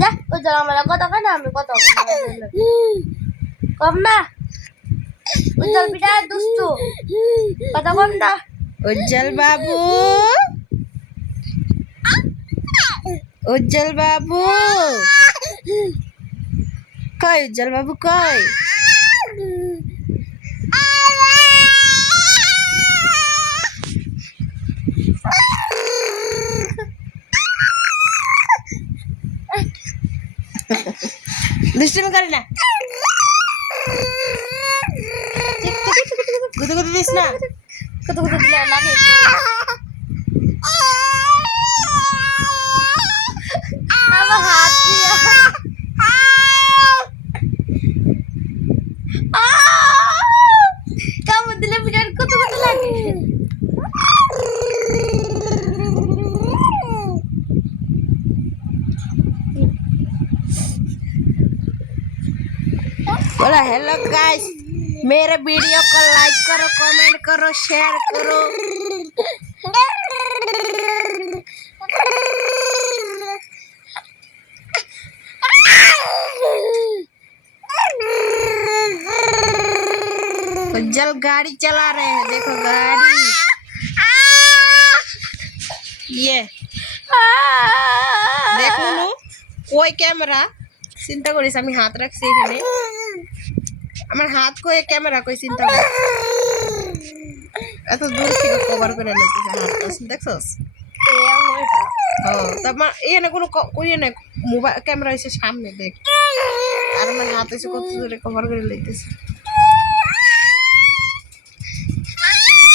দেখ উজ্জ্বল আমার কথা কয় না আমি কত কম না উজ্জ্বল বিটা দুষ্টু কথা কম না উজ্জ্বল বাবু উজ্জ্বল বাবু কই উজ্জ্বল বাবু কই দুষ্টুমি করে না গুদু গুদু দিস না কত কত দিলে লাগে আমার হাত দিয়া কামড় দিলে বিরাট কত কত লাগে बोला हेलो गाइस मेरे वीडियो को लाइक करो कमेंट करो शेयर करो उज्जवल गाड़ी चला रहे हैं देखो गाड़ी ये देखो नु कोई कैमरा চিন্তা করিস আমি হাত রাখছি এখানে আমার হাত কই ক্যামেরা কই চিন্তা কর এত দূর থেকে কভার করে নিতেছ হাতটা দেখছস ও তারপর এখানে কোনো কই না মোবাইল ক্যামেরা এসে সামনে দেখ আর আমার হাত এসে কত দূরে কভার করে লইতেছে